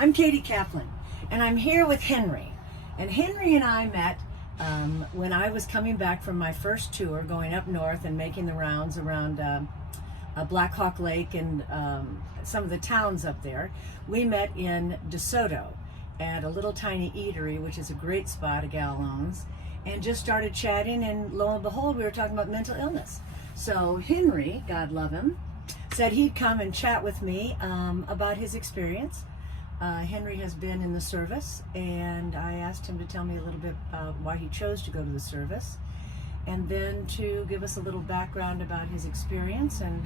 I'm Katie Kaplan, and I'm here with Henry. And Henry and I met when I was coming back from my first tour, going up north and making the rounds around Black Hawk Lake and some of the towns up there. We met in DeSoto at a little tiny eatery, which is a great spot a gal owns, and just started chatting, and lo and behold, we were talking about mental illness. So Henry, God love him, said he'd come and chat with me about his experience. Henry has been in the service, and I asked him to tell me a little bit about why he chose to go to the service, and then to give us a little background about his experience and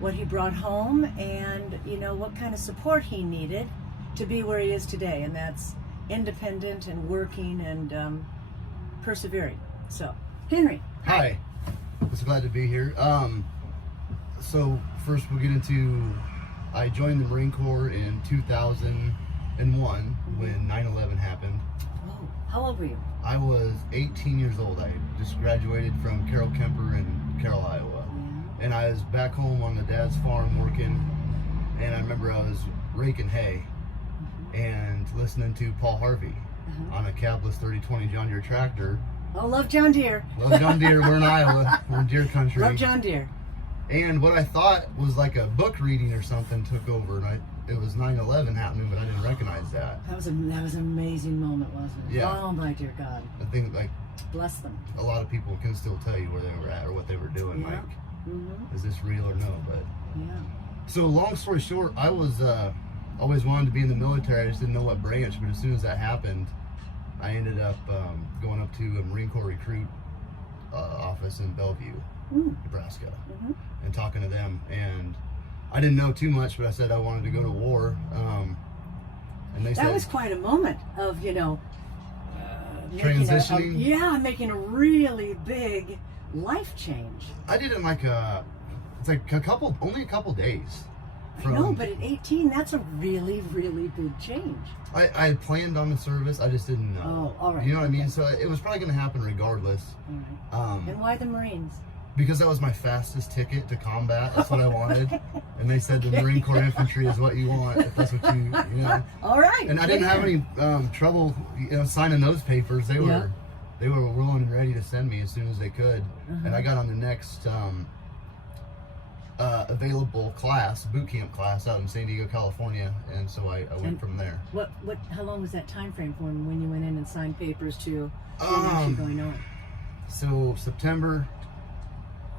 what he brought home, and what kind of support he needed to be where he is today, and that's independent and working and persevering. So, Henry. Hi. Just glad to be here. So first we'll get into, I joined the Marine Corps in 2001 when 9/11 happened. Oh, how old were you? I was 18 years old. I just graduated from Carroll Kemper in Carroll, Iowa. Yeah. And I was back home on the dad's farm working, and I remember I was raking hay and listening to Paul Harvey on a cabless 3020 John Deere tractor. Oh, love John Deere. Love John Deere. We're in Iowa. We're in deer country. Love John Deere. And what I thought was like a book reading or something took over, and it was 9/11 happening, but I didn't recognize that. That was an amazing moment, wasn't it? Yeah. Oh my dear God. I think like Bless them. a lot of people can still tell you where they were at or what they were doing. Yeah. Like, is this real or no? But Yeah. so long story short, I was always wanted to be in the military. I just didn't know what branch. But as soon as that happened, I ended up going up to a Marine Corps recruit office in Bellevue, Nebraska, and talking to them. And I didn't know too much, but I said I wanted to go to war. And they said That was quite a moment of, transitioning. Making a really big life change. I did it in it's like only a couple days. I know, but at 18, that's a really, really big change. I had planned on the service, I just didn't know. Oh, all right. You know what I mean? So it was probably going to happen regardless. All right. And why the Marines? Because that was my fastest ticket to combat. That's what I wanted. And they said the Marine Corps infantry is what you want, if that's what you know. All right. And I didn't have any trouble signing those papers. They were willing and ready to send me as soon as they could. And I got on the next available class, boot camp class out in San Diego, California, and so I went from there. How long was that time frame for when you went in and signed papers to actually going on? So September,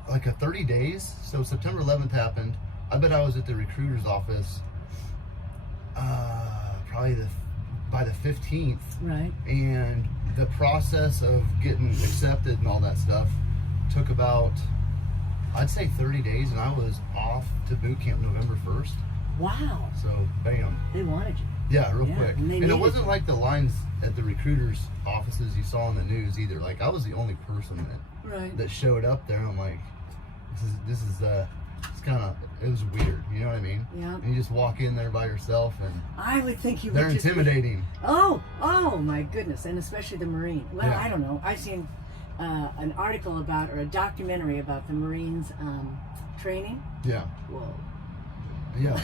like 30 days. So September 11th happened. I bet I was at the recruiter's office probably by the 15th. Right. And the process of getting accepted and all that stuff took about, I'd say 30 days, and I was off to boot camp November 1st. Wow. So, bam. They wanted you. Yeah, real quick. And it wasn't like the lines at the recruiters' offices you saw on the news either. Like, I was the only person that showed up there, and I'm like, it's kind of, it was weird, you know what I mean? Yeah. And you just walk in there by yourself, and I would think you they're would intimidating. Oh my goodness, and especially the Marine. Well, Yeah. I don't know. I've seen an article about, or a documentary about the Marines training. Yeah. Whoa. Yeah.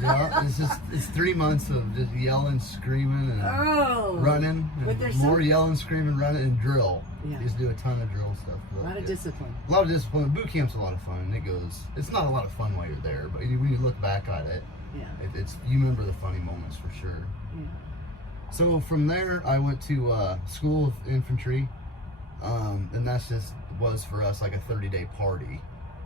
Yeah, it's 3 months of just yelling, screaming, and running, and more yelling, screaming, running, and drill. Yeah. You just do a ton of drill stuff. A lot of discipline. A lot of discipline. Boot camp's a lot of fun. It's not a lot of fun while you're there, but when you look back at it, you remember the funny moments for sure. Yeah. So from there, I went to School of Infantry, and that's just was for us like a 30-day party.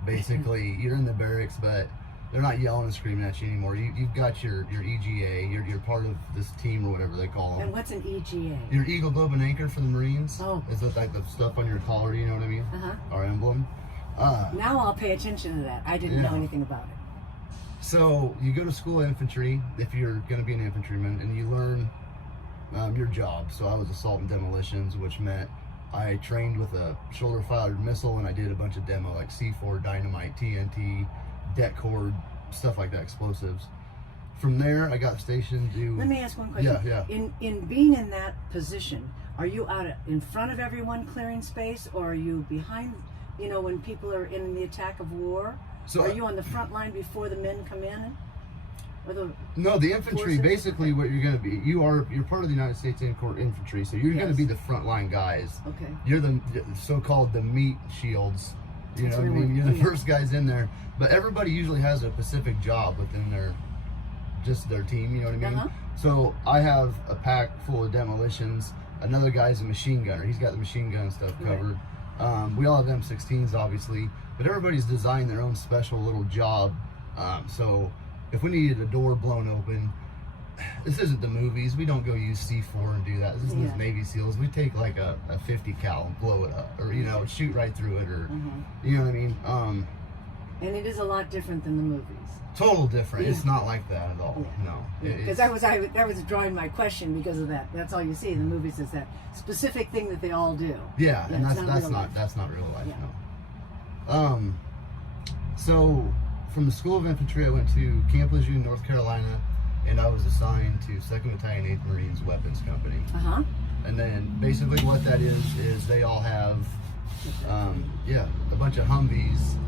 Basically, you're in the barracks, but they're not yelling and screaming at you anymore. You've got your EGA. You're part of this team or whatever they call them. And what's an EGA? Your Eagle, Globe, and Anchor for the Marines. Oh. Is that like the stuff on your collar? You know what I mean? Our emblem. Now I'll pay attention to that. I didn't know anything about it. So you go to School of Infantry if you're going to be an infantryman, and you learn your job. So I was assault and demolitions, which meant I trained with a shoulder-fired missile, and I did a bunch of demo like C4, dynamite, TNT, det cord, stuff like that, explosives. From there, I got stationed to... Let me ask one question. Yeah. In being in that position, are you out in front of everyone clearing space, or are you behind, when people are in the attack of war? So are you on the front line before the men come in? Or the No, the infantry, forces? basically what you're going to be, you're part of the United States Army Corps infantry, so you're going to Yes. be the frontline guys. Okay. You're the so-called the meat shields. You know That's what I really- mean? You're the yeah. first guys in there. But everybody usually has a specific job within their team, you know what I mean? Uh-huh. So I have a pack full of demolitions. Another guy's a machine gunner. He's got the machine gun stuff Right. covered. We all have M16s, obviously, but everybody's designed their own special little job. So if we needed a door blown open, this isn't the movies. We don't go use C4 and do that. This isn't Yeah. Navy SEALs. We take like a 50 cal and blow it up, or shoot right through it, or Mhm. you know what I mean. And it is a lot different than the movies. Total different. Yeah. it's not like that at all. Yeah. No, Because that was drawing my question because of that. That's all you see in the movies is that specific thing that they all do. Yeah, and it's that's real life. not real life. Yeah. No. So from the School of Infantry, I went to Camp Lejeune, North Carolina, and I was assigned to 2nd Battalion, 8th Marines Weapons Company. Uh huh. And then basically what that is they all have, a bunch of Humvees,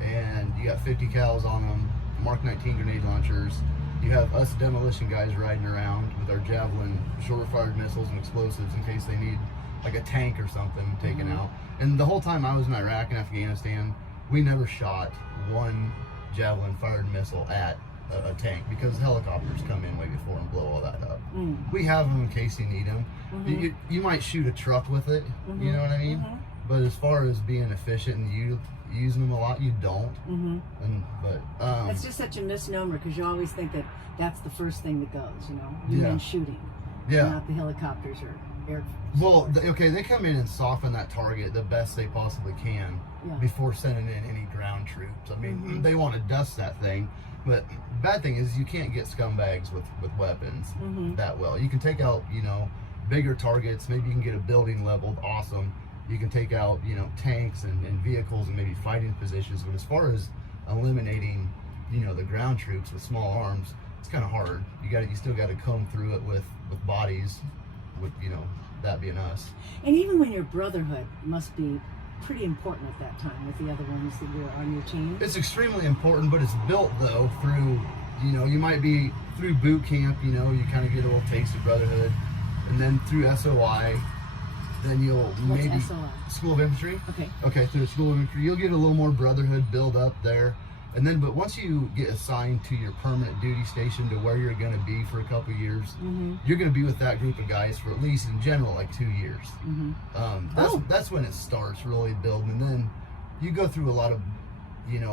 and you got 50 cals on them, Mark 19 grenade launchers. You have us demolition guys riding around with our Javelin short-fired missiles and explosives in case they need like a tank or something taken out. And the whole time I was in Iraq and Afghanistan, we never shot one Javelin fired missile at a tank because helicopters come in way before and blow all that up. We have them in case you need them. You might shoot a truck with it, you know what I mean? But as far as being efficient and you using them a lot, you don't. It's just such a misnomer because you always think that that's the first thing that goes. You Yeah. mean shooting, Yeah. not the helicopters or air. Well, they come in and soften that target the best they possibly can Yeah. before sending in any ground troops. I mean, they want to dust that thing, but the bad thing is you can't get scumbags with weapons that well. You can take out, bigger targets. Maybe you can get a building leveled, awesome. You can take out, tanks and vehicles and maybe fighting positions. But as far as eliminating, the ground troops with small arms, it's kind of hard. You still got to comb through it with bodies, with that being us. And even when your brotherhood must be pretty important at that time with the other ones that were on your team. It's extremely important, but it's built though through, you might be through boot camp, you kind of get a little taste of brotherhood, and then through SOI, then you'll What's maybe SOI? School of Infantry. Okay. Through the School of Infantry, you'll get a little more brotherhood build up there. And then, but once you get assigned to your permanent duty station to where you're going to be for a couple of years, you're going to be with that group of guys for at least in general like 2 years. That's when it starts really building, and then you go through a lot of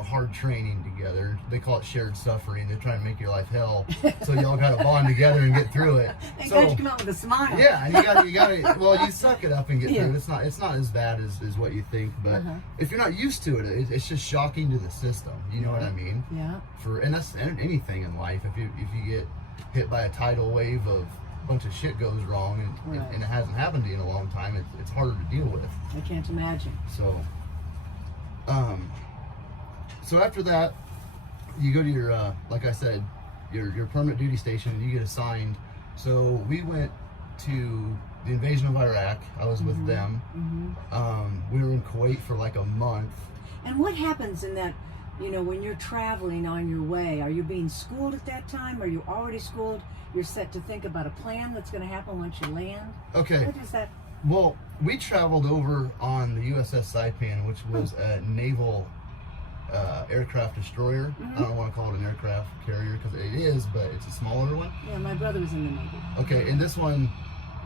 hard training together. They call it shared suffering. They're trying to make your life hell, so y'all got to bond together and get through it. Thank So God you come out with a smile. yeah, and you gotta. Well, you suck it up and get through it. It's not as bad as what you think, but if you're not used to it, it's just shocking to the system. You know what I mean? Yeah. And that's anything in life. If you get hit by a tidal wave of a bunch of shit goes wrong and it hasn't happened to you in a long time, it's harder to deal with. I can't imagine. So after that, you go to your like I said, your permanent duty station, and you get assigned. So we went to the invasion of Iraq. I was with them. We were in Kuwait for like a month. And what happens in that, when you're traveling on your way? Are you being schooled at that time? Are you already schooled? You're set to think about a plan that's going to happen once you land? Okay. What is that? Well, we traveled over on the USS Saipan, which was a naval aircraft destroyer. I don't want to call it an aircraft carrier because it is, but it's a smaller one. Yeah, my brother was in the Navy. Okay, and this one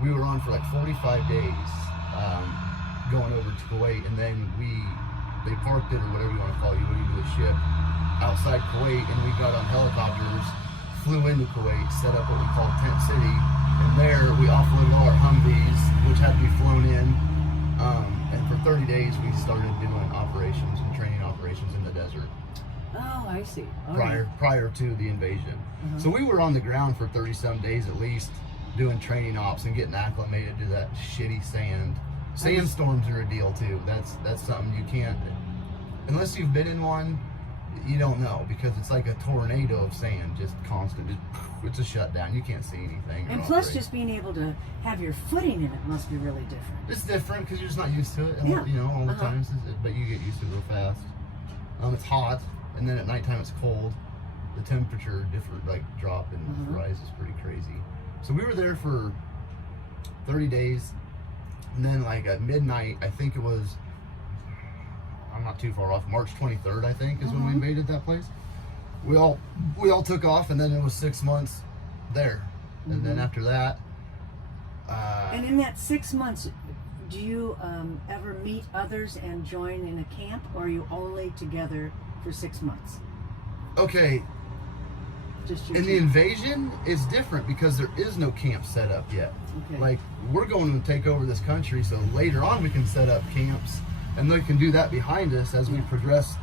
we were on for like 45 days going over to Kuwait, and then they parked it, or whatever you want to call it, the ship outside Kuwait, and we got on helicopters, flew into Kuwait, set up what we call Tent City, and there we offloaded all our Humvees, which had to be flown in, and for 30 days we started doing operations and training operations in the desert. Oh, I see. All prior to the invasion. So we were on the ground for 30-some days at least, doing training ops and getting acclimated to that shitty sand. Sandstorms are a deal too. That's something you can't, unless you've been in one, you don't know, because it's like a tornado of sand, just constant. It's a shutdown. You can't see anything. And plus, just being able to have your footing in it must be really different. It's different because you're just not used to it. Yeah. All the times, but you get used to it real fast. It's hot, and then at nighttime it's cold. the temperature drop and rise is pretty crazy. So we were there for 30 days, and then at midnight, I think it was, I'm not too far off, March 23rd, I think, is when we invaded that place. We all took off, and then it was 6 months there, and then after that. And in that 6 months, do you ever meet others and join in a camp, or are you only together for 6 months? Okay. Just your in team. the invasion, it's different because there is no camp set up yet. Okay. We're going to take over this country, so later on we can set up camps, and they can do that behind us as we progress,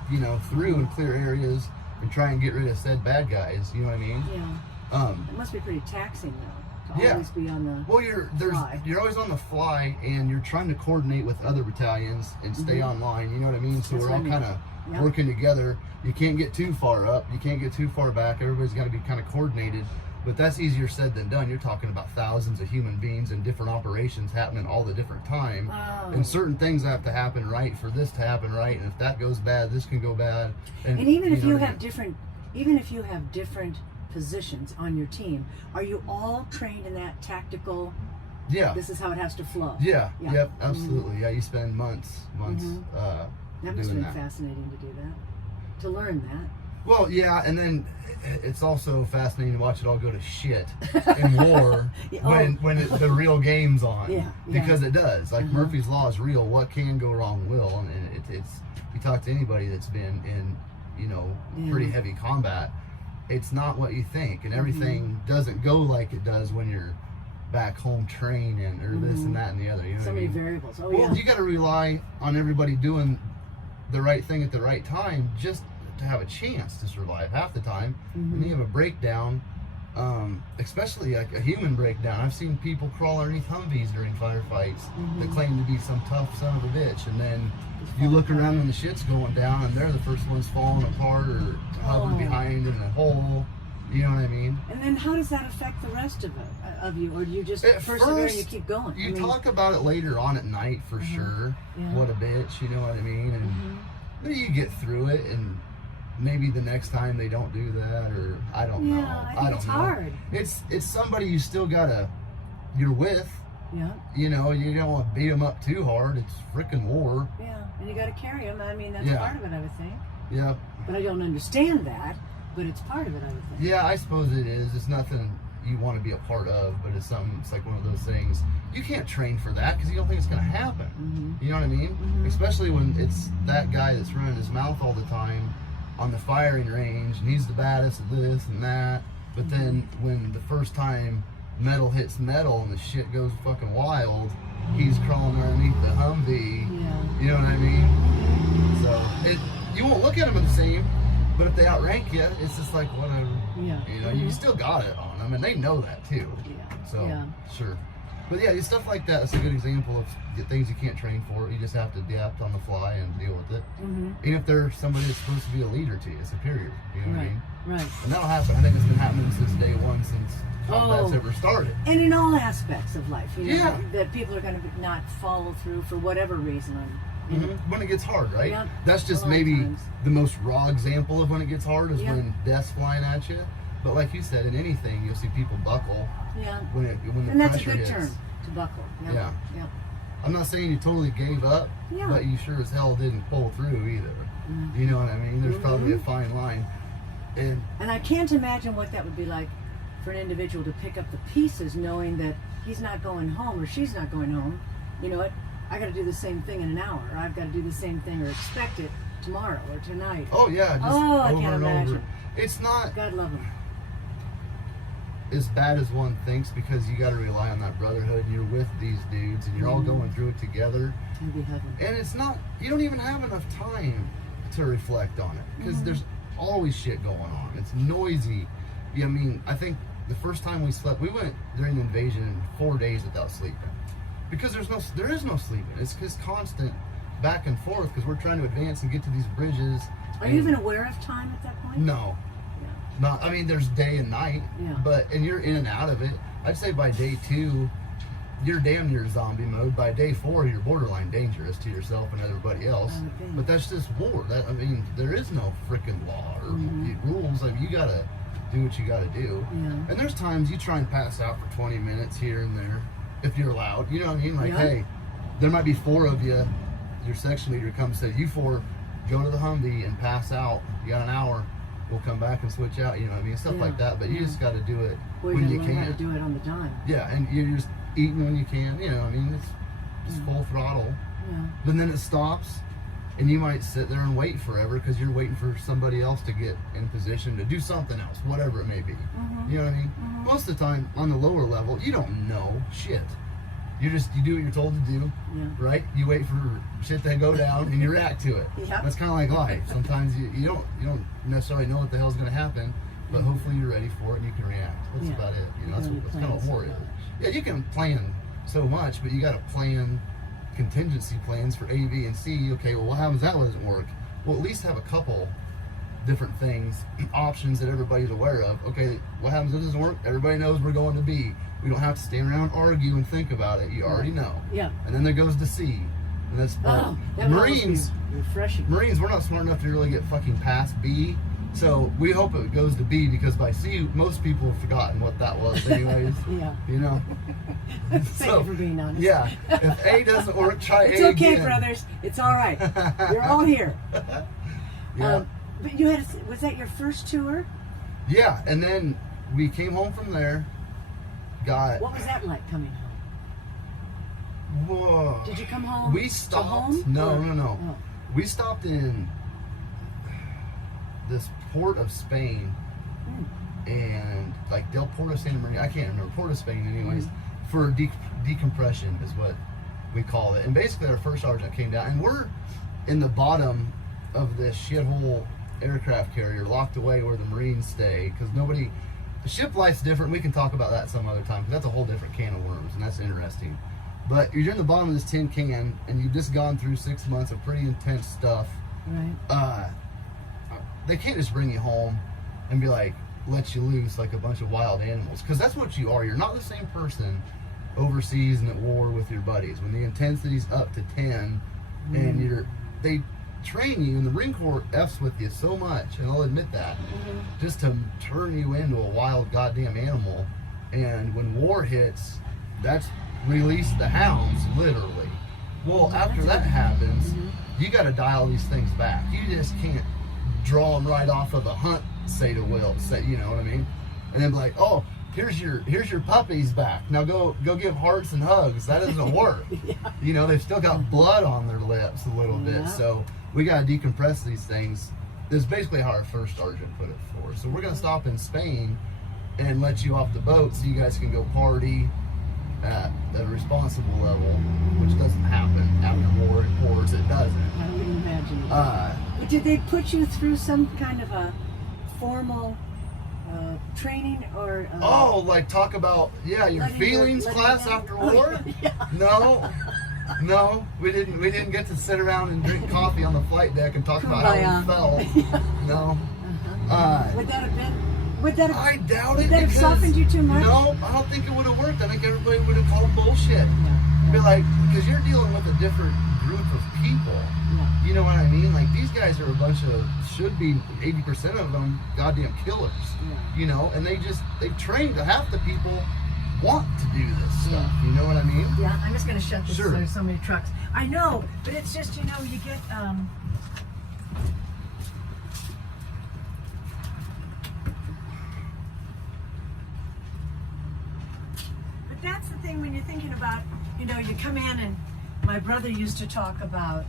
through and clear areas and try and get rid of said bad guys. You know what I mean? Yeah. It must be pretty taxing though, to always be on the you're always on the fly, and you're trying to coordinate with other battalions and stay online. You know what I mean? So we're all kind of working together. You can't get too far up. You can't get too far back. Everybody's got to be kind of coordinated. But that's easier said than done. You're talking about thousands of human beings and different operations happening all the different time. And certain things have to happen right for this to happen right. And if that goes bad, this can go bad. And even if you have different positions on your team, are you all trained in that tactical? Yeah. This is how it has to flow. Yeah. Yep. Absolutely. Yeah. You spend months. That must have been fascinating to do that. To learn that. Well, yeah, and then it's also fascinating to watch it all go to shit in war when the real game's on. Yeah. Because it does. Murphy's Law is real. What can go wrong will. And it's you talk to anybody that's been in, pretty heavy combat, it's not what you think. And everything doesn't go like it does when you're back home training or this and that and the other. You know so what many I mean? variables. You got to rely on everybody doing the right thing at the right time just to have a chance to survive half the time. And you have a breakdown, especially a human breakdown. I've seen people crawl underneath Humvees during firefights that claim to be some tough son of a bitch, and then you look around and the shit's going down and they're the first ones falling apart or hovering behind in a hole. You know what I mean? And then how does that affect the rest of you? Or do you just persevere and you keep going? You talk about it later on at night for sure. What a bitch, you know what I mean? And then you get through it, and maybe the next time they don't do that, or I don't know. I think it's hard. It's somebody you still you're with. Yeah. You don't want to beat them up too hard. It's frickin' war. Yeah, and you got to carry them. I mean, that's part of it, I would think. Yeah. But I don't understand that. But it's part of it, I would think. Yeah, I suppose it is. It's nothing you want to be a part of, but it's something. It's like one of those things. You can't train for that because you don't think it's going to happen. You know what I mean? Especially when it's that guy that's running his mouth all the time on the firing range, and he's the baddest at this and that. But then when the first time metal hits metal and the shit goes fucking wild, he's crawling underneath the Humvee. Yeah. You know what I mean? So you won't look at them the same. But if they outrank you, it's just like whatever. Yeah. You still got it on them, and they know that too. Yeah. So sure. But yeah, stuff like that is a good example of the things you can't train for. You just have to adapt on the fly and deal with it. Even if they're somebody that's supposed to be a leader to you, a superior. You know what I mean? Right. And that'll happen. I think it's been happening since day one, since combat's ever started. And in all aspects of life, that people are going to not follow through for whatever reason. When it gets hard, right? Yep. That's just maybe the most raw example of when it gets hard is when death's flying at you. But like you said, in anything, you'll see people buckle. Yeah. When the and that's a pressure good hits. term, to buckle. Yeah. I'm not saying you totally gave up, but you sure as hell didn't pull through either. You know what I mean? There's probably a fine line. And I can't imagine what that would be like for an individual to pick up the pieces knowing that he's not going home or she's not going home. You know what? I got to do the same thing in an hour, or I've got to do the same thing or expect it tomorrow or tonight. Oh yeah, just I over can't and imagine. over. It's not God love him. as bad as one thinks because you got to rely on that brotherhood. You're with these dudes and you're all going through it together. And it's not, you don't even have enough time to reflect on it because there's always shit going on. It's noisy. I mean, I think the first time we slept, we went during the invasion 4 days without sleeping. Because there is no sleeping. It's just constant back and forth because we're trying to advance and get to these bridges. Are you even aware of time at that point? No. Not. I mean, there's day and night, and you're in and out of it. I'd say by day 2, you're damn near zombie mode. By day 4, you're borderline dangerous to yourself and everybody else. Okay. But that's just war. That, I mean, there is no freaking law or rules. Like, you gotta do what you gotta do. Yeah. And there's times you try and pass out for 20 minutes here and there, if you're allowed. You know what I mean? Like, hey, there might be 4 of you. Your section leader comes and says, you 4 go to the Humvee and pass out. You got an hour. We'll come back and switch out. You know what I mean? Stuff like that. But you just got to do it when you can. How to do it on the dime. Yeah, and you're just eating when you can. You know, I mean, it's just full throttle. Yeah. But then it stops, and you might sit there and wait forever because you're waiting for somebody else to get in position to do something else, whatever it may be. You know what I mean? Most of the time, on the lower level, you don't know shit. You do what you're told to do, right? You wait for shit to go down and you react to it. That's kind of like life. Sometimes you don't necessarily know what the hell's going to happen, but hopefully you're ready for it and you can react. That's about it. You know, that's kind of what war is. Yeah, you can plan so much, but you got to plan contingency plans for A, B, and C. Okay, well, what happens if that doesn't work? Well, at least have a couple different things, options that everybody's aware of. Okay, what happens if it doesn't work? Everybody knows we're going to B. We don't have to stand around and argue and think about it. You already know. Yeah. And then there goes to C. And that's that Marines. Refreshing. Marines, we're not smart enough to really get fucking past B. So we hope it goes to B, because by C, most people have forgotten what that was anyways. You know? Thank you for being honest. Yeah. If A doesn't work, try it's A okay, again. brothers. It's all right. You're all here. Yeah. But you had was that your first tour? Yeah, and then we came home from there. What was that like coming home? Whoa. Did you come home? We stopped. Home, no. Oh. We stopped in this port of Spain, and like Del Porto Santa Maria. I can't remember, Port of Spain, anyways. For decompression is what we call it. And basically, our first sergeant came down, and we're in the bottom of this shithole aircraft carrier, locked away where the Marines stay, because nobody. The ship life's different. We can talk about that some other time, because that's a whole different can of worms, and that's interesting. But you're in the bottom of this tin can, and you've just gone through 6 months of pretty intense stuff. Right. They can't just bring you home and be like, let you loose like a bunch of wild animals, because that's what you are. You're not the same person overseas and at war with your buddies. When the intensity's up to 10, and they train you, and the Marine Corps F's with you so much, and I'll admit that, just to turn you into a wild goddamn animal. And when war hits, that's release the hounds, literally. Well, after that happens, you got to dial these things back. You just can't draw them right off of a hunt, you know what I mean? And then be like, oh, here's your puppies back. Now go give hearts and hugs. That doesn't work. You know, they've still got blood on their lips a little bit. So we got to decompress these things. That's basically how our first sergeant put it for. So we're going to stop in Spain and let you off the boat so you guys can go party at a responsible level, which doesn't happen after war and wars. It doesn't. I wouldn't imagine it. But did they put you through some kind of a formal training or like talk about your feelings class after war? No, we didn't get to sit around and drink coffee on the flight deck and talk about how we felt. No. Would that have been? I doubt it. Would that have softened you too much? No, I don't think it would have worked. I think everybody would have called bullshit. Be like, because you're dealing with a different group of people. You know what I mean? Like, these guys are a bunch of, should be 80% of them goddamn killers. You know, and they've trained half the people want to do this stuff. You know what I mean? Yeah, I'm just going to shut this. There's so many trucks. I know, but it's just, you know, you get but that's the thing when you're thinking about, you know, you come in, and my brother used to talk about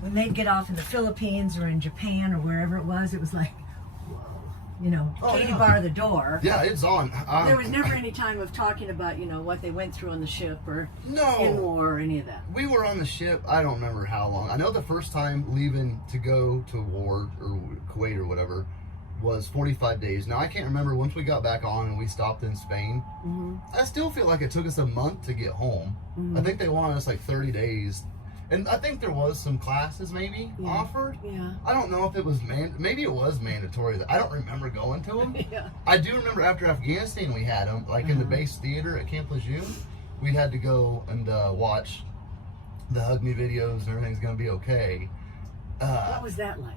when they'd get off in the Philippines or in Japan or wherever it was like, you know, Katie bar the door. Yeah, it's on. There was never any time of talking about, you know, what they went through on the ship or in war or any of that. We were on the ship, I don't remember how long. I know the first time leaving to go to war or Kuwait or whatever was 45 days. Now, I can't remember once we got back on and we stopped in Spain. I still feel like it took us a month to get home. I think they wanted us like 30 days. And I think there was some classes maybe offered. Yeah. I don't know if it was maybe it was mandatory. I don't remember going to them. Yeah. I do remember after Afghanistan we had them, like in the base theater at Camp Lejeune. We had to go and watch the Hug Me videos and everything's gonna be okay. What was that like?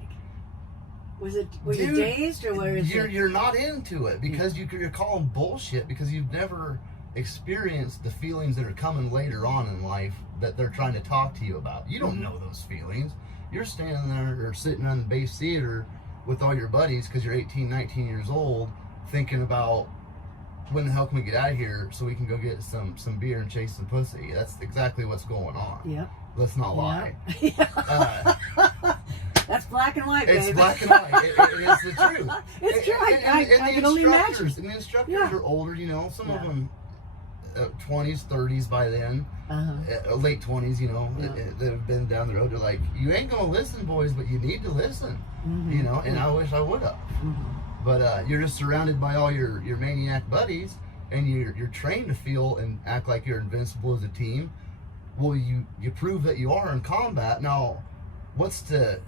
Were you dazed, or you're not into it because you're calling bullshit because you've never experienced the feelings that are coming later on in life that they're trying to talk to you about. You don't know those feelings. You're standing there or sitting on the base theater with all your buddies because you're 18, 19 years old, thinking about when the hell can we get out of here so we can go get some beer and chase some pussy. That's exactly what's going on. Yeah. Let's not lie. Yeah. That's black and white, It's baby. black and white. It is the truth. It's true. I can only imagine. And the instructors are older, you know, some of them 20s, 30s by then, late 20s, you know, they've been down the road. They're like, you ain't going to listen, boys, but you need to listen, you know, and I wish I would have. But you're just surrounded by all your maniac buddies, and you're trained to feel and act like you're invincible as a team. Well, you prove that you are in combat. Now, what's to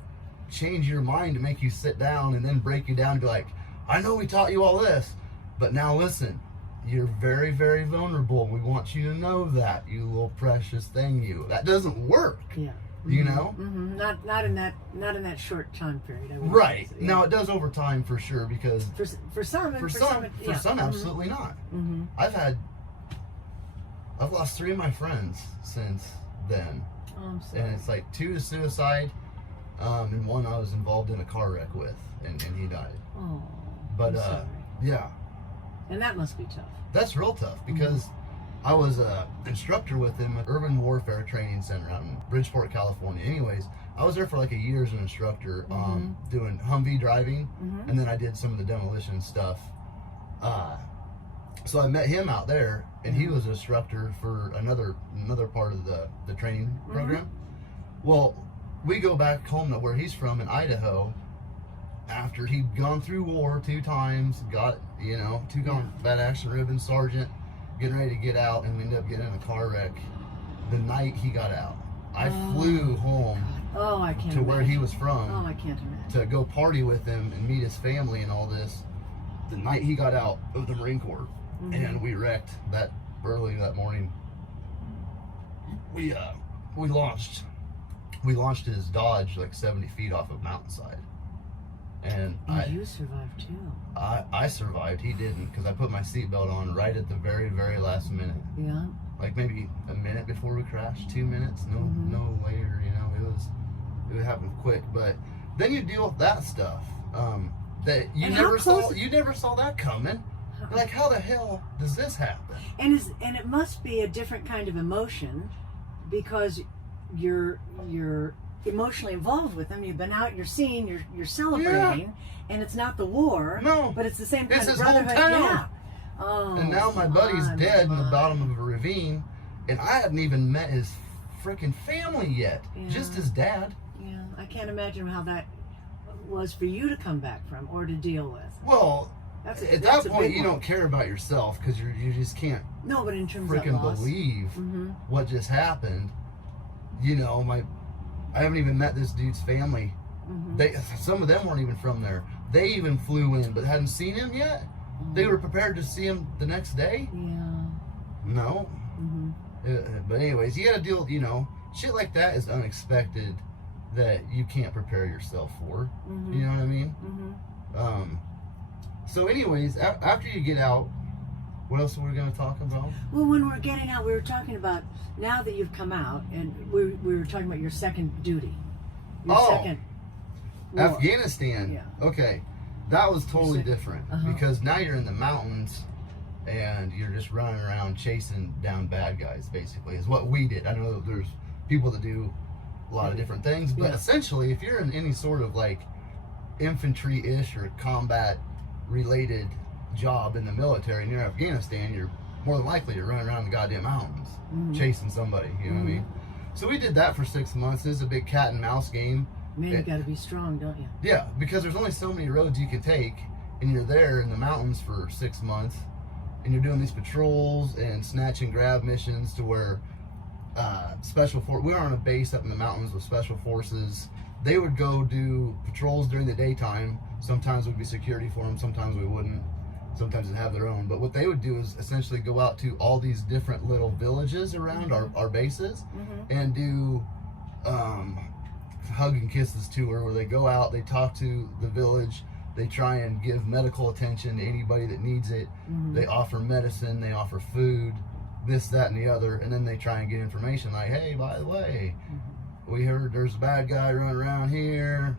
change your mind to make you sit down and then break you down and be like, I know we taught you all this, but now listen, you're very, very vulnerable. We want you to know that, you little precious thing. That doesn't work. Yeah. You know? Not in that short time period. I would Right. say. Now it does over time for sure, because for some absolutely not. I've lost 3 of my friends since then. Oh, I'm sorry. And it's like 2 to suicide, and 1 I was involved in a car wreck with, and he died. Oh, But I'm sorry. yeah, And that must be tough. that's real tough because I was a instructor with him at Urban Warfare Training Center out in Bridgeport, California. Anyways, I was there for like a year as an instructor, doing Humvee driving, and then I did some of the demolition stuff. So I met him out there, and he was an instructor for another part of the training program. Well, we go back home to where he's from in Idaho after he'd gone through war 2 times, got, you know, 2 combat action ribbon sergeant, getting ready to get out, and we ended up getting in a car wreck the night he got out. I flew home I can't to where imagine. he was from Oh, I can't imagine. to go party with him and meet his family and all this the night he got out of the Marine Corps. And we wrecked that early that morning. We launched his Dodge like 70 feet off a mountainside. And you survived too. I survived. He didn't, because I put my seatbelt on right at the very, very last minute. Yeah. Like maybe a minute before we crashed, 2 minutes, no later. You know, it happened quick. But then you deal with that stuff that you never saw that coming. You're like, how the hell does this happen? And it must be a different kind of emotion because you're emotionally involved with them. You've been out, you're seeing, you're celebrating, and it's not the war. No, but it's the same kind it's of his brotherhood. hometown. Yeah. Oh, and now my buddy's dead in the bottom of a ravine, and I hadn't even met his freaking family yet. Yeah. Just his dad. Yeah, I can't imagine how that was for you to come back from or to deal with. Well, That's at that a point, big you one. don't care about yourself because you just can't No, but in terms freaking of loss, believe what just happened. You know, I haven't even met this dude's family. Some of them weren't even from there. They even flew in, but hadn't seen him yet. They were prepared to see him the next day. Yeah. No. But anyways, you got to deal with, you know, shit like that is unexpected that you can't prepare yourself for. You know what I mean? So anyways, after you get out, what else were we going to talk about? Well, when we're getting out, we were talking about now that you've come out, and we were talking about your second duty. Your second war. Afghanistan. Yeah. Okay. That was totally different because now you're in the mountains and you're just running around chasing down bad guys, basically, is what we did. I know there's people that do a lot of different things, but essentially, if you're in any sort of like infantry-ish or combat-related job in the military and you're in Afghanistan, you're more than likely you're running around the goddamn mountains chasing somebody, you know what I mean? So we did that for 6 months. This is a big cat and mouse game. Man, you got to be strong, don't you? Yeah, because there's only so many roads you can take, and you're there in the mountains for 6 months, and you're doing these patrols and snatch and grab missions to where we were on a base up in the mountains with special forces. They would go do patrols during the daytime. Sometimes we'd be security for them, sometimes we wouldn't. Sometimes they'd have their own. But what they would do is essentially go out to all these different little villages around our bases and do hug and kisses tour, where they go out, they talk to the village, they try and give medical attention to anybody that needs it. They offer medicine, they offer food, this, that, and the other, and then they try and get information like, hey, by the way, we heard there's a bad guy running around here.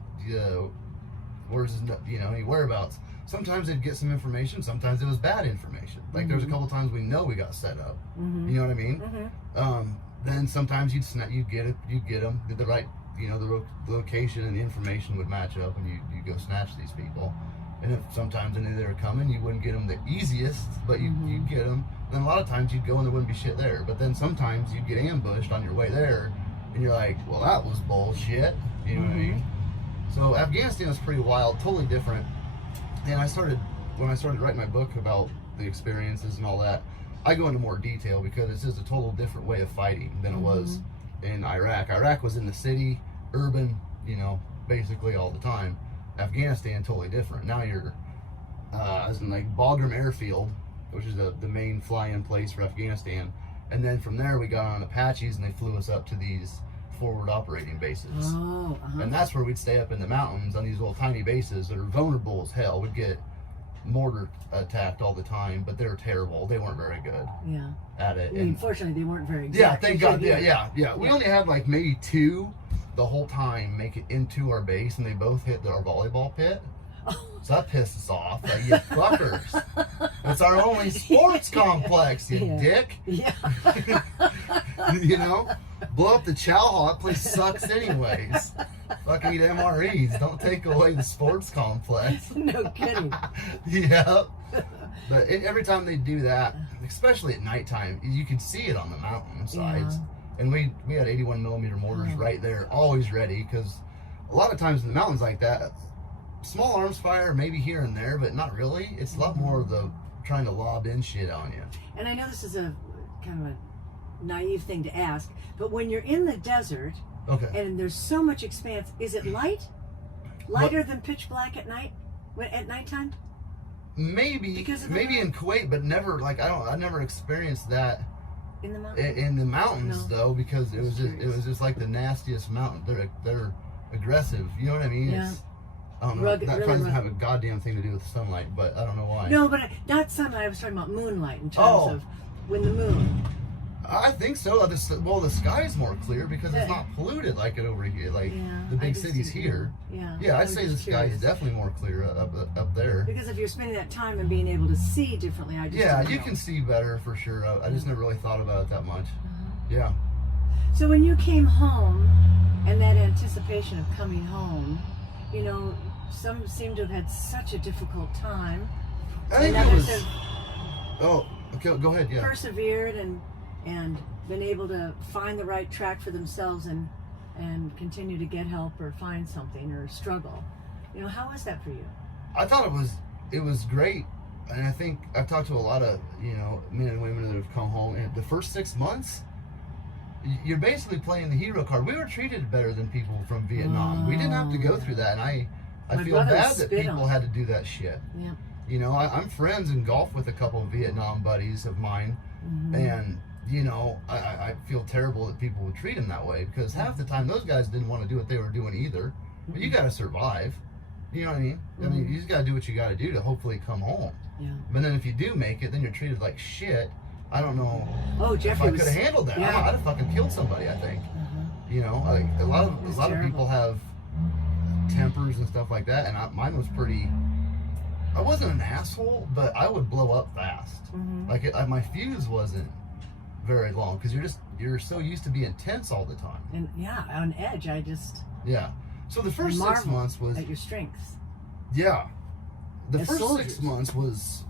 Where's his, any whereabouts? Sometimes they'd get some information, sometimes it was bad information. Like there was a couple times we know we got set up. You know what I mean? Then sometimes you'd get them, did the right, the location and the information would match up, and you go snatch these people. And if sometimes they knew they were coming, you wouldn't get them the easiest, but you'd get them. And a lot of times you'd go and there wouldn't be shit there. But then sometimes you'd get ambushed on your way there, and you're like, well, that was bullshit. You know what I mean? So Afghanistan was pretty wild, totally different. And when I started writing my book about the experiences and all that, I go into more detail because it's just a total different way of fighting than it was in Iraq. Iraq was in the city, urban, basically all the time. Afghanistan, totally different. Now you're, as in like Bagram Airfield, which is the main fly-in place for Afghanistan. And then from there we got on Apaches and they flew us up to these forward operating bases. And that's where we'd stay up in the mountains on these little tiny bases that are vulnerable as hell. We'd get mortar attacked all the time, but they were terrible. They weren't very good at it. And fortunately, they weren't very good. Yeah, thank God. Yeah. We only had like maybe 2 the whole time make it into our base, and they both hit our volleyball pit. So that pissed us off. Like, you fuckers. It's our only sports complex, you dick. Blow up the chow hall. That place sucks anyways. Fucking eat MREs. Don't take away the sports complex. No kidding. But every time they do that, especially at nighttime, you can see it on the mountain sides. And we had 81 millimeter mortars right there, always ready, because a lot of times in the mountains like that, small arms fire maybe here and there, but not really. It's a lot more of the trying to lob in shit on you. And I know this is a kind of a naive thing to ask, but when you're in the desert and there's so much expanse, is it lighter than pitch black at night? At nighttime? Maybe in Kuwait, but never I never experienced that in the mountains. In the mountains though, because it was just like the nastiest mountain. They're aggressive. You know what I mean? Yeah. I don't know. That doesn't have a goddamn thing to do with sunlight, but I don't know why. No, but not sunlight. I was talking about moonlight in terms of when the moon. I think so. The sky is more clear because it's not polluted like it over here, like the big cities here. Yeah, I'd say the sky is definitely more clear up there. Because if you're spending that time and being able to see differently, you can see better for sure. I just never really thought about it that much. Yeah. So when you came home, and that anticipation of coming home, some seem to have had such a difficult time. I think it was. Okay, go ahead. Yeah. Persevered and been able to find the right track for themselves and continue to get help or find something or struggle. How was that for you? I thought it was great, and I think I've talked to a lot of men and women that have come home, and the first 6 months, you're basically playing the hero card. We were treated better than people from Vietnam. We didn't have to go through that, and I feel bad that people had to do that shit. Yeah. I'm friends and golf with a couple of Vietnam buddies of mine, and I feel terrible that people would treat them that way, because half the time those guys didn't want to do what they were doing either. But you got to survive. You know what I mean? I mean, you just got to do what you got to do to hopefully come home. Yeah. But then if you do make it, then you're treated like shit. I don't know if I could have handled that. I'd have fucking killed somebody, I think. A lot of people have tempers and stuff like that, and mine was pretty. I wasn't an asshole, but I would blow up fast. My fuse wasn't very long, because you're so used to being tense all the time. And on edge. So the first 6 months was at your strengths. Yeah, the first 6 months was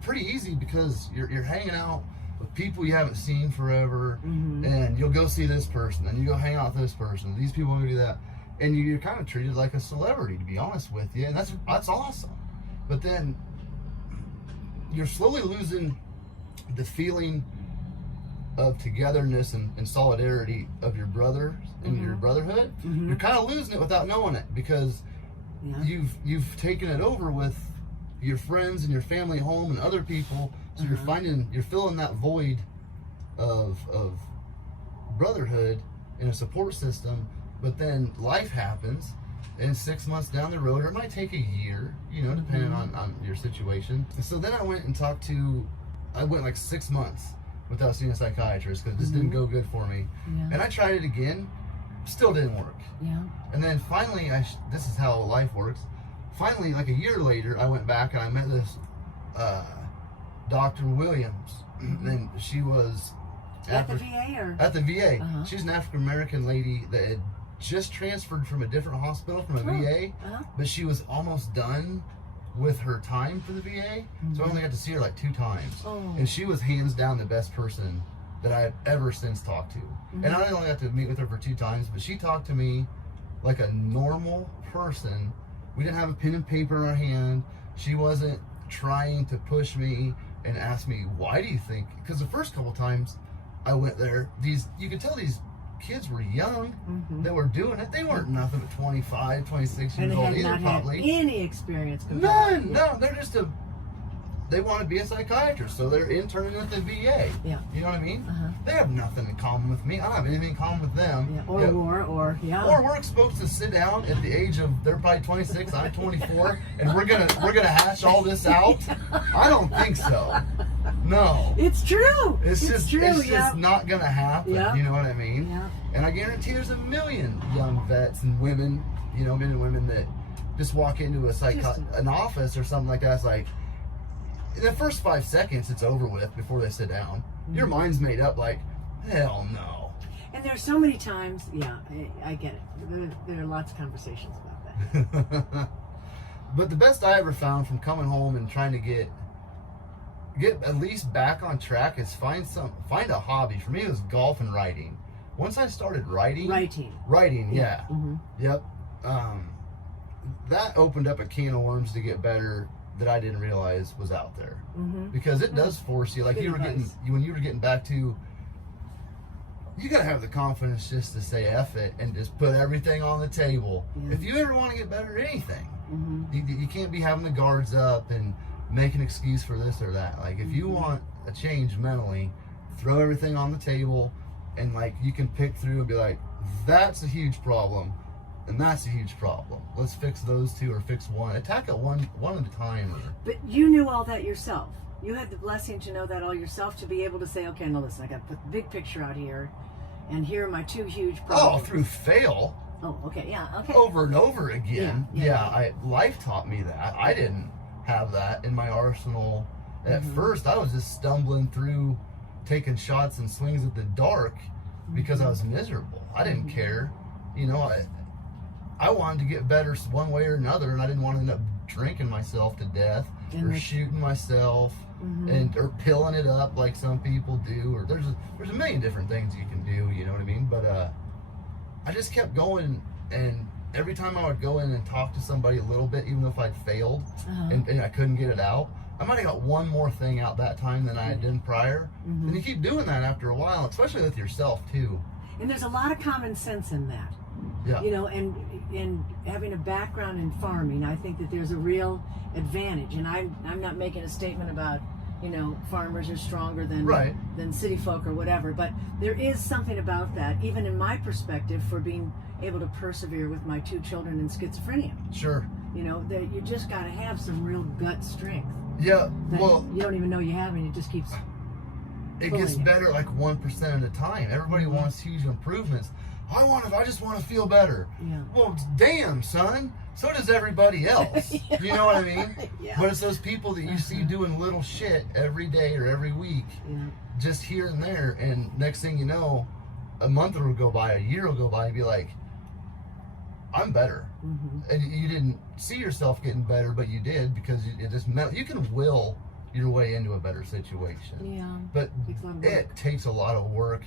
pretty easy, because you're hanging out with people you haven't seen forever, and you'll go see this person, and you go hang out with this person. These people will do that, and you're kind of treated like a celebrity, to be honest with you, and that's awesome. But then you're slowly losing the feeling of togetherness and solidarity of your brothers and your brotherhood, you're kind of losing it without knowing it, because you've taken it over with your friends and your family at home and other people. So you're filling that void of brotherhood in a support system. But then life happens, and 6 months down the road, or it might take a year, you know, depending on your situation. And so then I went like 6 months without seeing a psychiatrist, because this didn't go good for me. And I tried it again, still didn't work. And then finally, this is how life works. Finally, like a year later, I went back and I met this Dr. Williams. And she was at the VA, or at the VA. She's an African American lady that had just transferred from a different hospital, from a VA, but she was almost done with her time for the VA. So I only got to see her like 2 times. And she was hands down the best person that I've ever since talked to. And I only got to meet with her for 2 times, but she talked to me like a normal person. We didn't have a pen and paper in our hand. She wasn't trying to push me and ask me, why do you think? Because the first couple times I went there, you could tell these kids were young that were doing it. They weren't nothing but 25, 26 years old either, probably. Had any experience. None. No, they're just they want to be a psychiatrist, so they're interning at the VA. You know what I mean? They have nothing in common with me. I don't have anything in common with them. Or war. Or we're supposed to sit down at the age of, they're probably 26, I'm 24, and we're gonna hash all this out. I don't think so. No. It's true. It's just not gonna happen. You know what I mean? And I guarantee there's a million young vets and women, you know, men and women that just walk into an office or something like that. It's like, in the first 5 seconds, it's over with before they sit down. Your mind's made up like, hell no. And there's so many times, I get it. There are lots of conversations about that. But the best I ever found from coming home and trying to get at least back on track is find a hobby. For me, it was golf and writing. Once I started writing, yep, that opened up a can of worms to get better that I didn't realize was out there. Because it does force you, like when you were getting back to, you gotta have the confidence just to say F it and just put everything on the table. If you ever want to get better at anything, you can't be having the guards up and make an excuse for this or that. Like, if you want a change mentally, throw everything on the table, and like, you can pick through and be like, that's a huge problem, and that's a huge problem. Let's fix those 2, or fix one. Attack it one at a time. But you knew all that yourself. You had the blessing to know that all yourself, to be able to say, okay, now listen, I got to put the big picture out here, and here are my 2 huge problems. Oh, through fail. Oh, okay, okay. Over and over again. Life taught me that. I didn't have that in my arsenal at first. I was just stumbling through, taking shots and swings at the dark because I was miserable. I didn't care. You know, I wanted to get better one way or another, and I didn't want to end up drinking myself to death or shooting myself or pilling it up like some people do, or there's a million different things you can do, you know what I mean? But I just kept going, and every time I would go in and talk to somebody a little bit, even though if I'd failed and I couldn't get it out, I might have got one more thing out that time than I had done prior. And you keep doing that after a while, especially with yourself too. And there's a lot of common sense in that. You know, and having a background in farming, I think that there's a real advantage. And I'm not making a statement about, you know, farmers are stronger than city folk or whatever, but there is something about that, even in my perspective, for being able to persevere with my 2 children in schizophrenia. Sure. You know, that you just got to have some real gut strength. Yeah, well, you don't even know you have, and it just keeps. It gets better like 1% at a time. Everybody wants huge improvements. I just want to feel better. Well, damn, son. So does everybody else. You know what I mean? But it's those people that you see doing little shit every day or every week, just here and there, and next thing you know, a month will go by, a year will go by, and be like, I'm better. And you didn't see yourself getting better, but you did, because it just meant you can will your way into a better situation. But it takes a lot of work.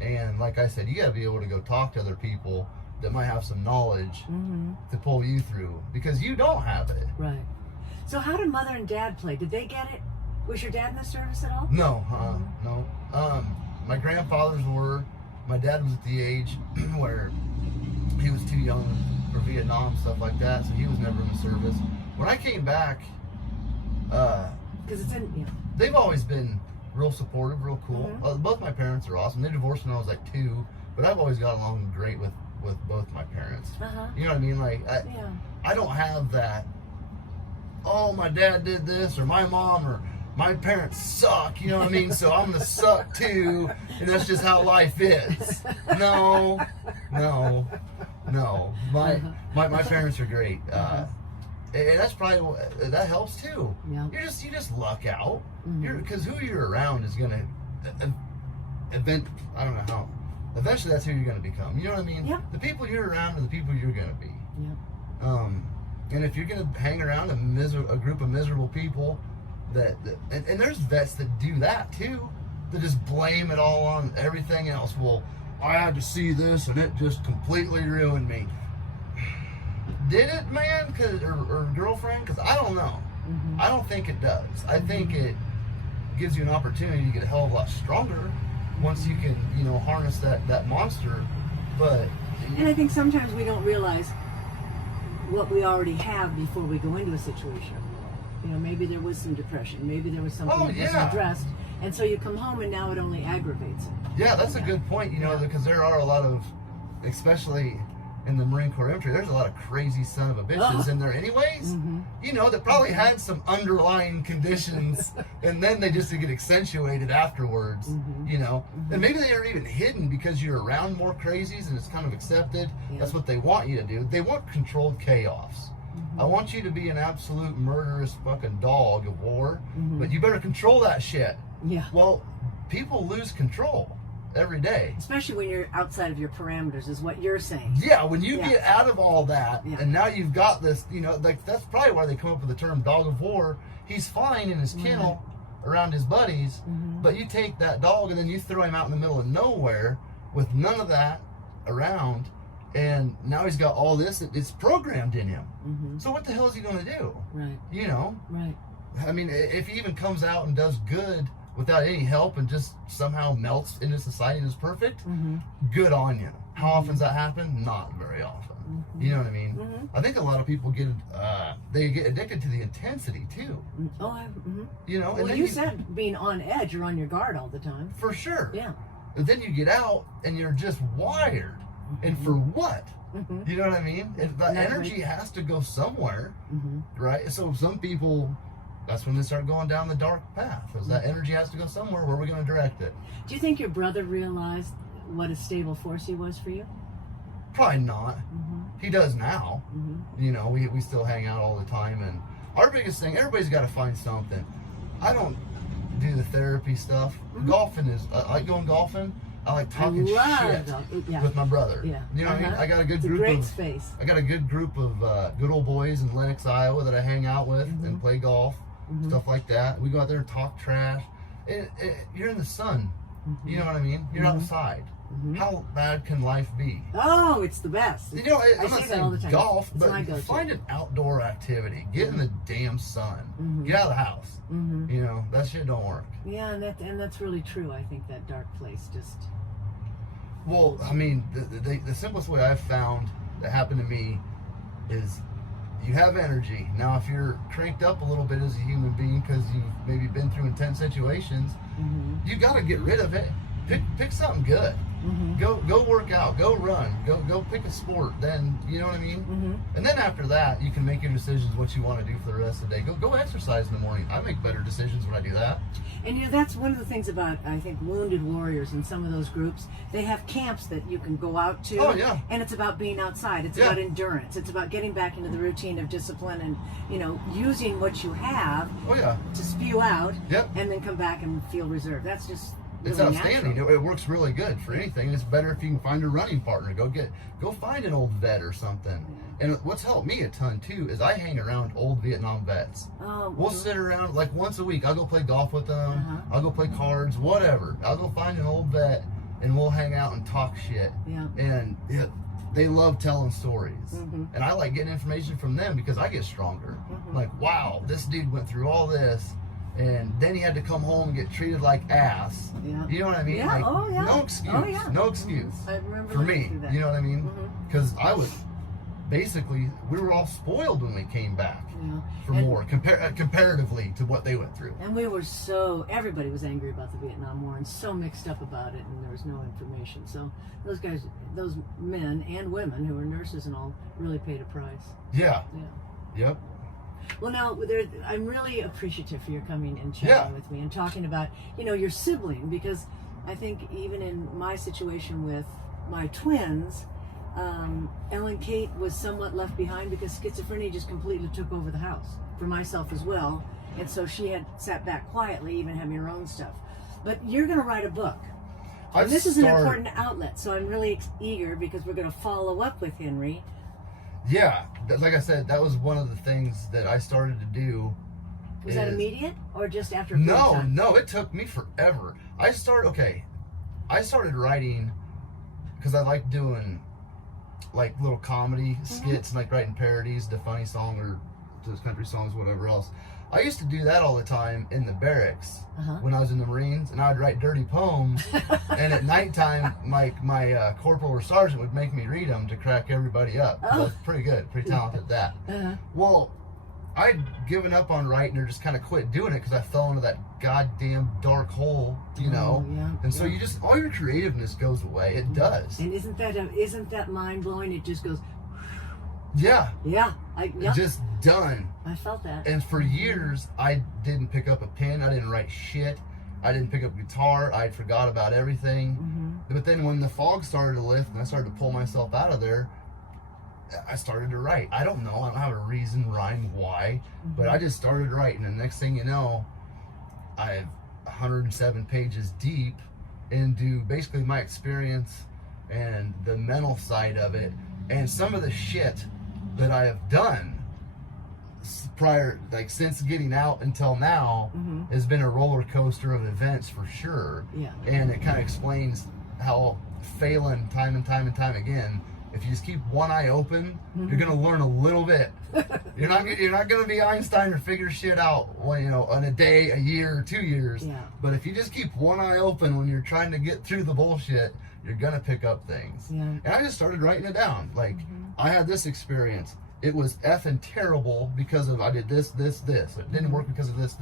And like I said, you got to be able to go talk to other people that might have some knowledge to pull you through, because you don't have it. Right. So how did Mother and Dad play? Did they get it? Was your dad in the service at all? No, no. my grandfathers were. My dad was at the age where he was too young for Vietnam, stuff like that, so he was never in the service. When I came back, because they've always been real supportive, real cool. Mm-hmm. Both my parents are awesome. They divorced when I was like 2, but I've always got along great with both my parents. You know what I mean? Like, I don't have that, oh, my dad did this, or my mom, or my parents suck, you know what I mean? So I'm gonna suck too, and that's just how life is. No. My parents are great, and that's probably that helps too. Yeah. You just luck out, because who you're around is gonna I don't know how. Eventually, that's who you're gonna become. You know what I mean? Yeah. The people you're around are the people you're gonna be. Yeah. And if you're gonna hang around a group of miserable people, and there's vets that do that too, that just blame it all on everything else. Well, I had to see this and it just completely ruined me. Did it, man? Or girlfriend? Because I don't know. I don't think it does. I think it gives you an opportunity to get a hell of a lot stronger once you can, harness that monster. And I think sometimes we don't realize what we already have before we go into a situation. Maybe there was some depression. Maybe there was something that wasn't addressed. And so you come home and now it only aggravates it. Yeah, that's a good point, because there are a lot of, especially in the Marine Corps infantry, there's a lot of crazy son of a bitches in there anyways, that probably had some underlying conditions, and then they just get accentuated afterwards, And maybe they are even hidden because you're around more crazies and it's kind of accepted. Yeah. That's what they want you to do. They want controlled chaos. I want you to be an absolute murderous fucking dog of war, but you better control that shit. Yeah. Well, people lose control every day. Especially when you're outside of your parameters, is what you're saying. Yeah, when you get out of all that, and now you've got this, that's probably why they come up with the term dog of war. He's fine in his kennel around his buddies, but you take that dog and then you throw him out in the middle of nowhere with none of that around, and now he's got all this that it's programmed in him. So what the hell is he going to do? Right. Right. I mean, if he even comes out and does good without any help and just somehow melts into society and is perfect, good on you. How often does that happen? Not very often. You know what I mean? I think a lot of people get addicted to the intensity too. Well, and you said being on edge, you're on your guard all the time. For sure. Yeah. But then you get out and you're just wired. And for what? You know what I mean? The energy has to go somewhere, right? So some people, that's when they start going down the dark path. Because that energy has to go somewhere. Where are we going to direct it? Do you think your brother realized what a stable force he was for you? Probably not. He does now. We still hang out all the time. And our biggest thing, everybody's got to find something. I don't do the therapy stuff. Golfing is, I like going golfing. I like talking shit with my brother. Yeah. You know what I mean? I got a good it's group a great of space. I got a good group of good old boys in Lenox, Iowa that I hang out with and play golf, stuff like that. We go out there and talk trash. You're in the sun. You know what I mean? You're outside. How bad can life be? Oh, it's the best. I'm I not see that all the saying time. golf, it's but find an outdoor activity. Get in the damn sun. Get out of the house. That shit don't work. Yeah, and that's really true. I think that dark place just... Well, I mean, the simplest way I've found that happened to me is you have energy. Now, if you're cranked up a little bit as a human being because you've maybe been through intense situations, you got to get rid of it. Pick something good. Go work out. Go run. Go pick a sport. Then, you know what I mean? And then after that, you can make your decisions what you want to do for the rest of the day. Go exercise in the morning. I make better decisions when I do that. And that's one of the things about, I think, wounded warriors in some of those groups. They have camps that you can go out to. Oh, yeah. And it's about being outside. It's about endurance. It's about getting back into the routine of discipline and, using what you have to spew out and then come back and feel reserved. That's just really it's outstanding. natural. It works really good for anything. It's better if you can find a running partner. Go find an old vet or something. And what's helped me a ton too is I hang around old Vietnam vets. We'll sit around like once a week. I'll go play golf with them. I'll go play cards, whatever. I'll go find an old vet and we'll hang out and talk shit. And they love telling stories. And I like getting information from them because I get stronger. Like, wow, this dude went through all this And then he had to come home and get treated like ass. Yeah. You know what I mean? Yeah. Like, Oh, yeah. no excuse. Oh, yeah. No excuse. I remember for me. through that. You know what I mean? Mm-hmm. Because I was basically, we were all spoiled when we came back Yeah. for more comparatively to what they went through. And we were everybody was angry about the Vietnam War and so mixed up about it, and there was no information. So those guys, those men and women who were nurses and all, really paid a price. Yeah. Yeah. Yep. Well, now, I'm really appreciative for your coming and chatting with me and talking about, your sibling, because I think even in my situation with my twins, Ellen Kate was somewhat left behind because schizophrenia just completely took over the house for myself as well. And so she had sat back quietly, even having her own stuff. But you're going to write a book. And this is an important outlet, so I'm really eager because we're going to follow up with Henry. Yeah, like I said, that was one of the things that I started to do. Was that immediate or just after a time? No, it took me forever. I started writing because I like doing like little comedy skits and like writing parodies to funny song or to country songs, whatever else. I used to do that all the time in the barracks when I was in the Marines, and I would write dirty poems. And at nighttime, my corporal or sergeant would make me read them to crack everybody up. I was pretty good, pretty talented at that. Well, I'd given up on writing or just kind of quit doing it because I fell into that goddamn dark hole, And so you just, all your creativeness goes away. It does. And isn't that mind blowing? It just goes. Yeah. Yeah. Just done. I felt that. And for years, I didn't pick up a pen. I didn't write shit. I didn't pick up a guitar. I forgot about everything. But then when the fog started to lift and I started to pull myself out of there, I started to write. I don't know. I don't have a reason, rhyme, why. But I just started writing. And next thing you know, I'm 107 pages deep into basically my experience and the mental side of it. And some of the shit that I have done prior, like since getting out until now, has been a roller coaster of events for sure. Yeah. And it kind of explains how failing time and time again, if you just keep one eye open, you're gonna learn a little bit. You're not gonna be Einstein or figure shit out, in a day, a year, 2 years. Yeah. But if you just keep one eye open when you're trying to get through the bullshit, you're gonna pick up things. Yeah. And I just started writing it down. Like, I had this experience. It was effing terrible because of I did this. It didn't work because of this.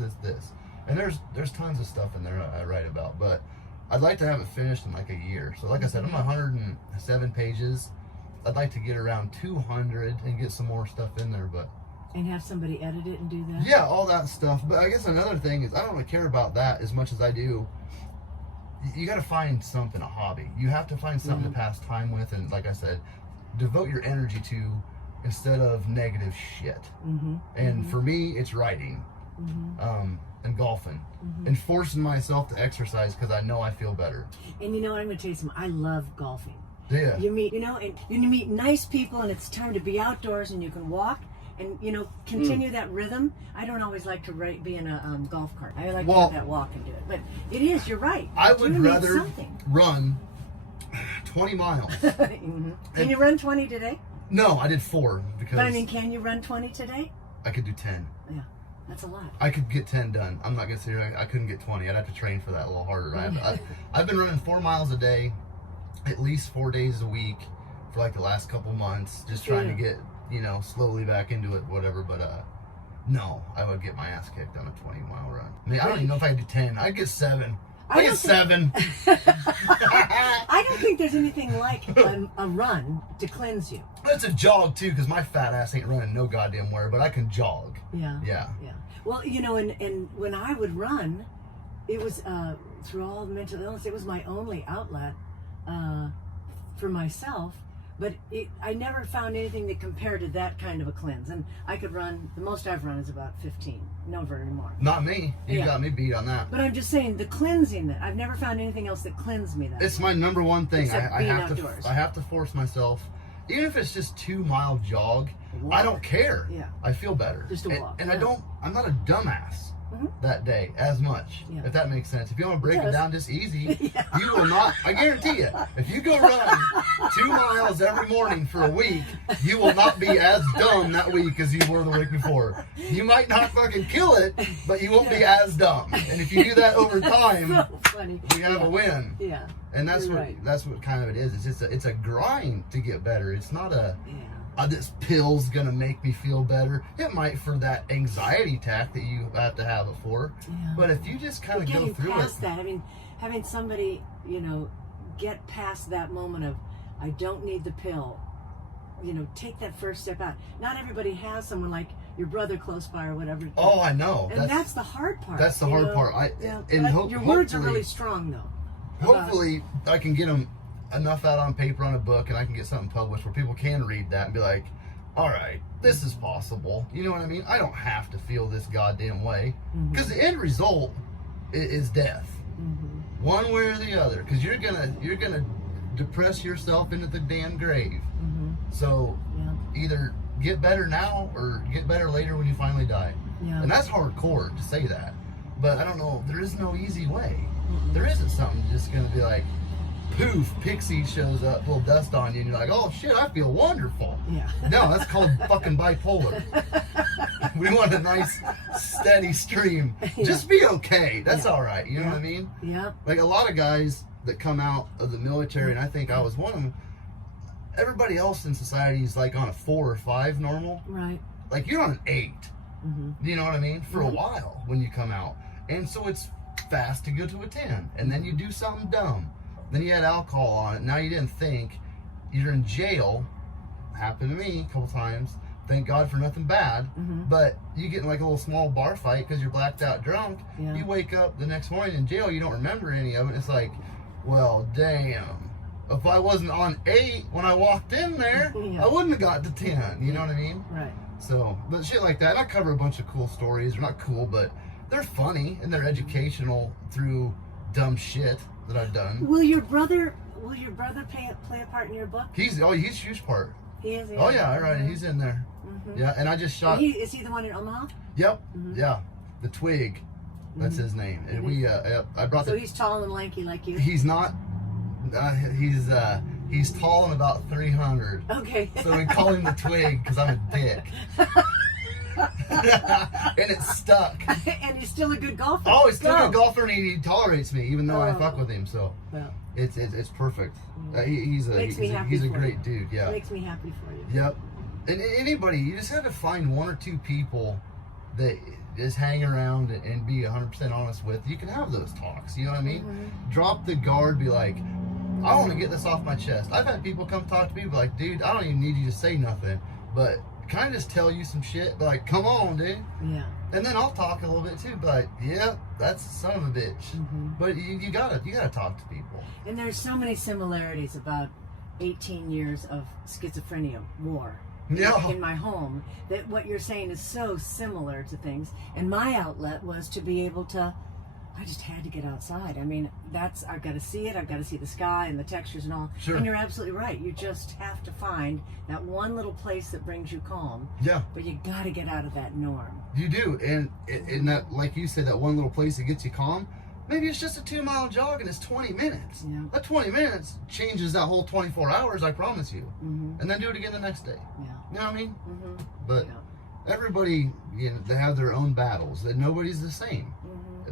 And there's tons of stuff in there I write about. But I'd like to have it finished in like a year. So like I said, I'm 107 pages. I'd like to get around 200 and get some more stuff in there. And have somebody edit it and do that? Yeah, all that stuff. But I guess another thing is I don't really care about that as much as I do. You got to find something, a hobby. You have to find something to pass time with, and like I said, devote your energy to instead of negative shit. And for me, it's writing, and golfing, and forcing myself to exercise because I know I feel better. And you know what? I'm going to tell you something. I love golfing. Yeah. You meet, and you meet nice people, and it's time to be outdoors, and you can walk. And continue that rhythm. I don't always like to be in a golf cart. I like to have that walk and do it. But it is, you're right. I would rather run 20 miles. Can you run 20 today? No, I did 4 because. But I mean, can you run 20 today? I could do 10. Yeah, that's a lot. I could get 10 done. I'm not gonna say I couldn't get 20. I'd have to train for that a little harder. I've been running 4 miles a day, at least 4 days a week for like the last couple months, just trying to get slowly back into it, whatever. But no, I would get my ass kicked on a 20-mile run. I mean, I don't even know if I could do 10. I'd get 7. I get 7. I don't think there's anything like a run to cleanse you. That's a jog too, because my fat ass ain't running no goddamn where, but I can jog. Yeah. Well, and when I would run, it was through all the mental illness. It was my only outlet for myself. But I never found anything that compared to that kind of a cleanse. And I could run, the most I've run is about 15. No, very more. Not me. You got me beat on that. But I'm just saying, the cleansing that, I've never found anything else that cleansed me that It's my number one thing. I have to force myself, even if it's just 2-mile jog, I don't care. Yeah. I feel better. Just a walk. And I'm not a dumbass. that day as much, if that makes sense. If you want to break it down just easy, Yeah. you will not, I guarantee you, if you go run 2 miles every morning for a week, you will not be as dumb that week as you were the week before. You might not fucking kill it, but you won't be as dumb. And if you do that over time, So funny. we have a win. Yeah. And that's You're what right. that's what kind of it is. It's a grind to get better. It's not a Yeah. this pill's gonna make me feel better. It might for that anxiety attack that you have to have it for. Yeah. But if you just kind of go Getting through past it, that, having somebody, get past that moment of, I don't need the pill. Take that first step out. Not everybody has someone like your brother close by or whatever. oh, I know. And that's the hard part. That's the hard part. Your words are really strong, though. Hopefully, I can get them enough out on paper on a book, and I can get something published where people can read that and be like, all right, this is possible. You know what I mean? I don't have to feel this goddamn way, because the end result is death, one way or the other. Because you're gonna depress yourself into the damn grave. So either get better now or get better later when you finally die. Yeah. And that's hardcore to say that, but I don't know. There is no easy way. There isn't something just gonna be like, poof, pixie shows up, little dust on you, and you're like, oh shit, I feel wonderful. Yeah. No, that's called fucking bipolar. We want a nice, steady stream. Just be okay. That's all right. You know what I mean? Yeah. Like a lot of guys that come out of the military, and I think I was one of them, everybody else in society is like on a 4 or 5 normal. Right. Like you're on an 8. You know what I mean? For a while when you come out. And so it's fast to go to a 10. And then you do something dumb. Then you had alcohol on it. Now you didn't think. You're in jail. Happened to me a couple times. Thank God for nothing bad. But you get in like a little small bar fight because you're blacked out drunk. Yeah. You wake up the next morning in jail. You don't remember any of it. It's like, well, damn. If I wasn't on 8 when I walked in there, I wouldn't have got to 10. You know what I mean? Right. So, but shit like that. And I cover a bunch of cool stories. They're not cool, but they're funny and they're educational through dumb shit that I've done. Will your brother play a part in your book? He's a huge part. He is. Oh yeah, all right. He's in there. Yeah, and I just shot. Is he the one in Omaha? Yep. Yeah, the Twig. That's his name. And we, I brought. So he's tall and lanky like you. He's not. He's tall and about 300. Okay. So we call him the Twig because I'm a dick. And it's stuck. And he's still a good golfer. Oh, he's still a good golfer, and he tolerates me even though I fuck with him. So well, it's perfect. He's a great dude. Yeah. Makes me happy for you. Yep. And anybody, you just have to find 1 or 2 people that just hang around and be 100% honest with. You can have those talks. You know what I mean? Drop the guard. Be like, I want to get this off my chest. I've had people come talk to me, be like, dude, I don't even need you to say nothing, but can I just tell you some shit? Be like, come on, dude. Yeah. And then I'll talk a little bit too. Be like, yeah, that's son of a bitch. But you gotta talk to people. And there's so many similarities about 18 years of schizophrenia war. Yeah. In my home, that what you're saying is so similar to things. And my outlet was to be able to, I just had to get outside. I mean, I've got to see it. I've got to see the sky and the textures and all. Sure. And you're absolutely right. You just have to find that one little place that brings you calm. Yeah. But you got to get out of that norm. You do. And in that, like you said, that one little place that gets you calm, maybe it's just a 2-mile jog and it's 20 minutes. Yeah. That 20 minutes changes that whole 24 hours, I promise you. And then do it again the next day. Yeah. You know what I mean? But everybody, they have their own battles. That nobody's the same.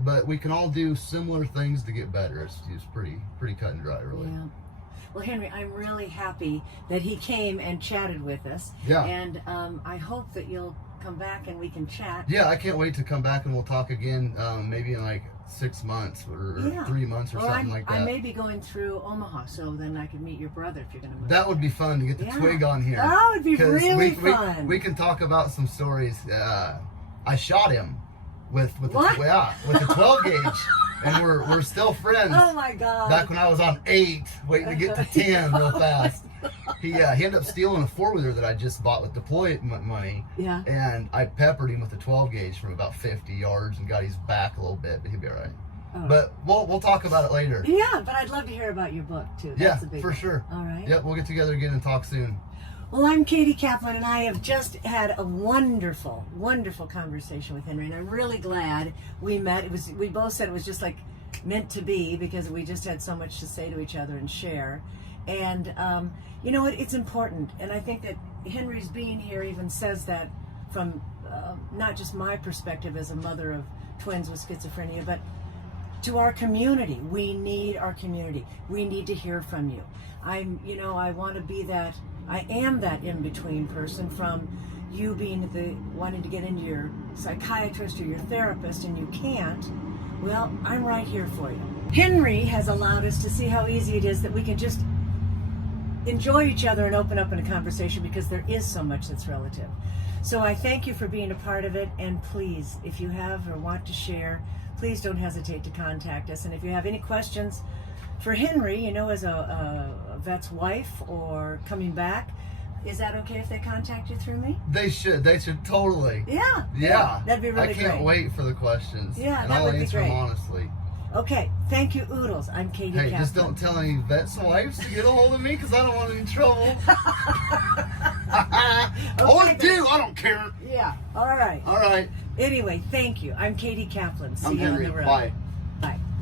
But we can all do similar things to get better. It's pretty cut and dry, really. Yeah. Well, Henry, I'm really happy that he came and chatted with us. Yeah. And I hope that you'll come back and we can chat. Yeah, I can't wait to come back and we'll talk again, maybe in like 6 months or 3 months or something like that. I may be going through Omaha, so then I could meet your brother if you're going to move. That would be fun to get the Twig on here. That would be really fun. We can talk about some stories. I shot him with the 12 gauge, and we're still friends. Oh my God! Back when I was on 8, waiting to get to 10 real fast. He ended up stealing a 4-wheeler that I just bought with deployment money. Yeah. And I peppered him with the 12 gauge from about 50 yards and got his back a little bit, but he'll be all right. Oh. But we'll talk about it later. Yeah, but I'd love to hear about your book too. That's a big for one. sure. All right. Yep, we'll get together again and talk soon. Well, I'm Katie Kaplan, and I have just had a wonderful, wonderful conversation with Henry, and I'm really glad we met. We both said it was just like meant to be, because we just had so much to say to each other and share. And you know what? It's important, and I think that Henry's being here even says that from not just my perspective as a mother of twins with schizophrenia, but to our community. We need our community. We need to hear from you. I want to be that. I am that in-between person from you being wanting to get into your psychiatrist or your therapist and you can't. Well, I'm right here for you. Henry has allowed us to see how easy it is that we can just enjoy each other and open up in a conversation, because there is so much that's relative. So I thank you for being a part of it, and please, if you have or want to share, please don't hesitate to contact us. And if you have any questions for Henry, as a vet's wife or coming back, is that okay if they contact you through me? They should totally. Yeah. That'd be really great. I can't wait for the questions. Yeah, and that I'll would be answer great. them honestly. Okay, thank you, Oodles. I'm Katie Kaplan. Hey, just don't tell any vets' wives to get a hold of me, because I don't want any trouble. I do. I don't care. Yeah. All right. All right. Anyway, thank you. I'm Katie Kaplan. See I'm you Henry. on the road. Bye.